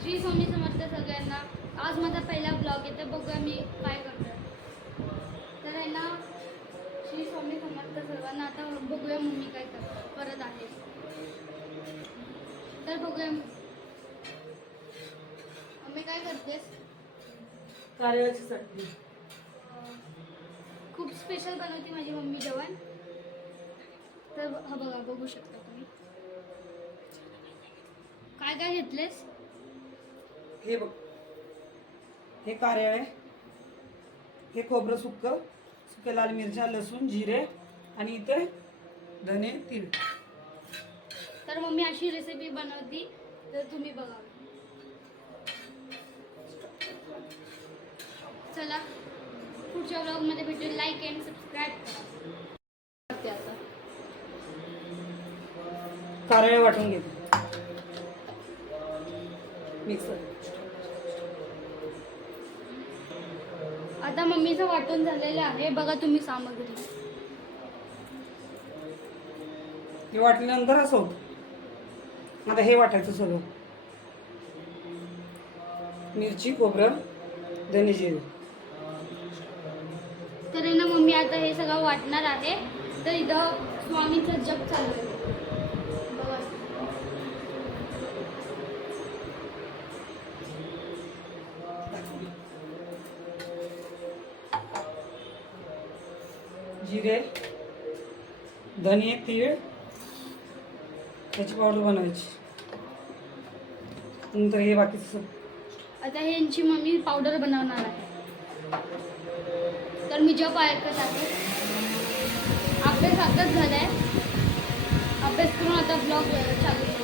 श्री स्वामी समर्थ सगळ्यांना. आज माझा पहिला ब्लॉग तर बघूया मी काय करतोय. तर आहे ना श्री स्वामी समर्थ सर्वांना आता बघूया मम्मी काय कर करत आहे. तर बघूया. मम्मी काय करतेस? चटणी. खूप स्पेशल बनवते माझी मम्मी जेवण. तर हा बघा बघू शकता तुम्ही. काय काय घेतलेस? हे बघ. हे कारळ आहे. हे खोबरं सुक्क. सुके लाल मिरच्या लसूण जिरे आणि इथे धने तीळ. तर मम्मी अशी रेसिपी बनवती तर तुम्ही बघा. चला पुढच्या ब्लॉगमध्ये भेटून लाईक अँड सबस्क्राईब करा. आता कारळे वाटून घेते. मिक्सर मम्मीचं वाटून झालेलं आहे बघा तुम्ही सामग्री. हे वाटल्यानंतर असं आता हे वाटायचं सगळं. मिरची खोबरं धने जिरे. तर ना मम्मी आता हे सगळं वाटणार आहे. तर इथं स्वामींचं जप चालू आहे. जिरे धने तीळ त्याची पावडर बनवायची नंतर हे बाकीचं आता हे यांची मम्मी पावडर बनवणार आहे तर मी जप ऐकत आहे अभ्यास आताच झालाय अभ्यास करून आता ब्लॉग चालू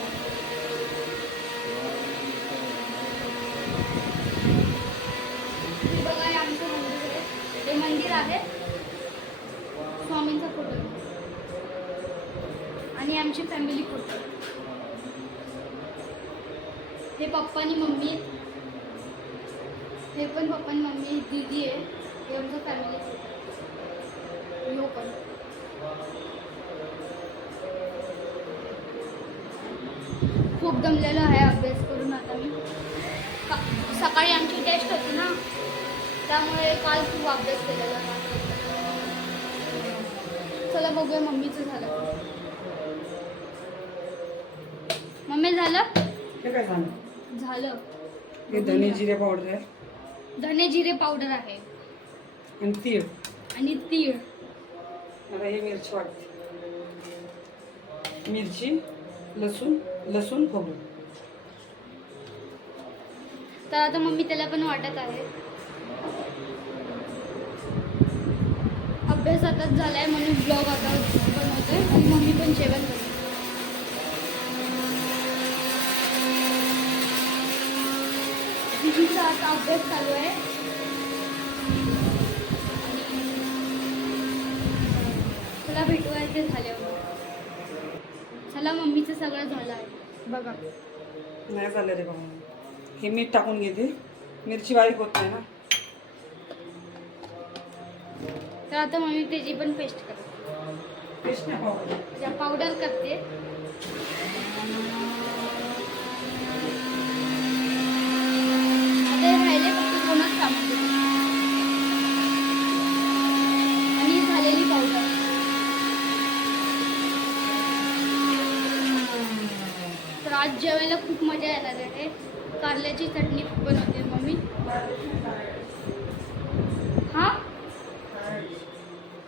बघा आमचं मंदिर आहे हे मंदिर आहे स्वामींचा फोटो आहे. आणि आमची फॅमिली फोटो हे पप्पा आणि मम्मी. हे पण पप्पा आणि मम्मी दीदी आहे. हे आमचं फॅमिली हो पण. खूप दमलेलो आहे अभ्यास करून आता मी. सकाळी आमची टेस्ट होती ना त्यामुळे काल खूप अभ्यास केलेला. चला बघूया मम्मीचं झालं. मम्मी झालं? हे काय झालं? झालं. हे धने जिरे पावडर आहे. धने जिरे पावडर आहे. आणि तीळ. आणि तीळ. आता हे मिरची वाटते. मिरची लसूण लसूण खोबरं. तर आता मम्मी त्याला पण वाटत आहे. अभ्यास आताच झालाय म्हणून ब्लॉग आता बनवतोय. आणि मम्मी पण जेवण बनवते दीदीचा आता अभ्यास चालू आहे. आणि चला भेटूया ते झाल्यावर. चला मम्मीचं सगळं झालं आहे. बघा. नाही झालं रे बाबा. हे मीठ टाकून घेते. मिरची बारीक होत नाही ना. तर आता मम्मी त्याची पण पेस्ट करते. पेस्ट नाही पावडर करते आता हे राहिले फक्त दोनच सामग्री आणि झालेली पावडर तर आज जेवायला खूप मजा येणार आहे. कारल्याची चटणी बनवते मम्मी. हा?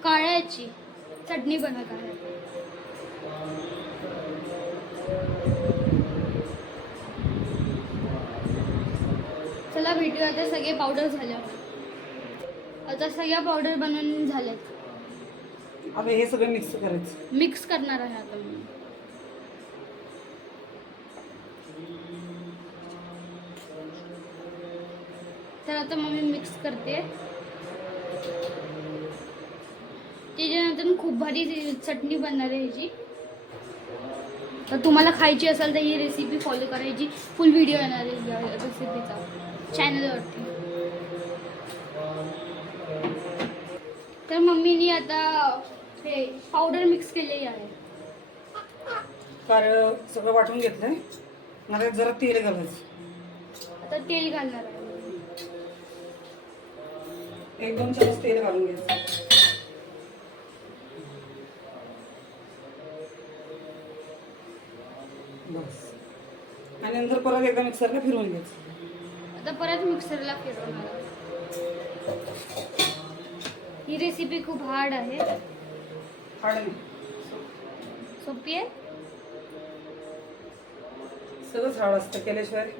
काळ्याची चटणी बनवत आहे. चला भेटूया आता सगळे पावडर झाल्यावर. आता सगळ्या पावडर बनवून झाल्यात. आता हे सगळं मिक्स करायचं. मिक्स करणार आहे आता मी. तर आता मम्मी मिक्स करते. त्याच्यानंतर खूप भारी चटणी बनणार आहे ह्याची. तर तुम्हाला खायची असेल तर ही रेसिपी फॉलो करायची फुल व्हिडिओ येणार आहे या रेसिपीचा चॅनलवरती तर मम्मीनी आता हे पावडर मिक्स केलेली आहे. कार सगळं वाटून घेतलंय. आता जरा तेल घालायचं. आता तेल घालणार आहे. एक दोन चमच तेल घालून घ्यायचं. बस. आणि नंतर परत एकदा मिक्सरला फिरवून घ्यायचं. आता परत मिक्सरला फिरवणार. ही रेसिपी खूप हार्ड आहे. हाड नाही सोपी आहे? सगळंच हाड असतं केल्याशिवाय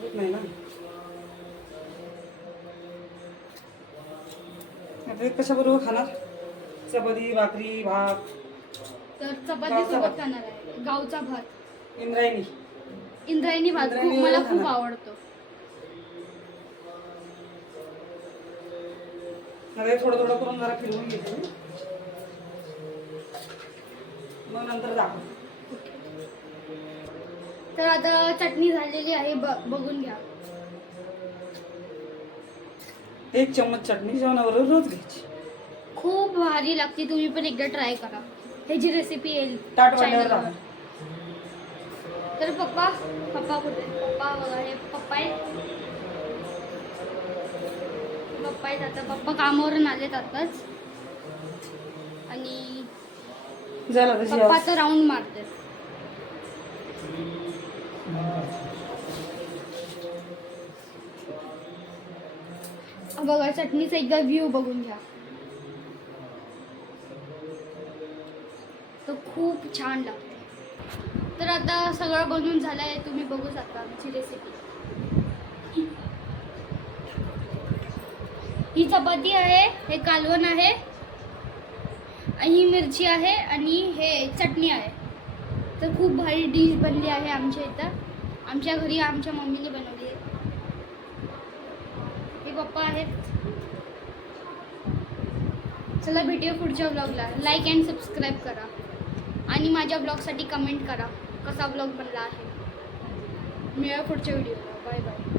होत नाही ना. आता कशाबरोबर खाणार? चपाती भाकरी भात? तर चपाती सोबत. खाणार आहे. गावचा भात. इंद्रायणी. इंद्रायणी भात खूप मला. खूप आवडतो. थोडं थोडं करून जरा फिरवून घेते मी. मग नंतर दाखव तर आता चटणी झालेली आहे बघून घ्या. एक चम्मच चटणी जेवणाबरोबर रोज घ्यायची. खूप भारी लागते तुम्ही पण एकदा ट्राय करा. ह्याची रेसिपी येईल ताट वाढल्यावर वर. तर पप्पा पप्पा कुठे? आहेत? पप्पा हे पप्पा आहेत. पप्पा आहेत आता पप्पा कामावरून आलेत आताच. आणि झाला तशी पप्पा तर राऊंड मारतात बघा चटणीचा एकदा व्ह्यू बघून घ्या. तो खूप छान लागते. तर आता सगळं बनून झालं आहे तुम्ही बघू शकता आमची रेसिपी ही चपाती आहे हे कालवण आहे आणि ही मिरची आहे आणि हे चटणी आहे. तर खूप भारी डिश बनली आहे आमच्या इथं. आमच्या घरी आमच्या मम्मीने बनवली. आहे आहेत. चला भेटूया पुढच्या ब्लॉगला लाईक अँड सबस्क्राईब करा. आणि माझ्या ब्लॉगसाठी कमेंट करा कसा ब्लॉग बनला आहे. मिळा पुढच्या व्हिडिओला बाय बाय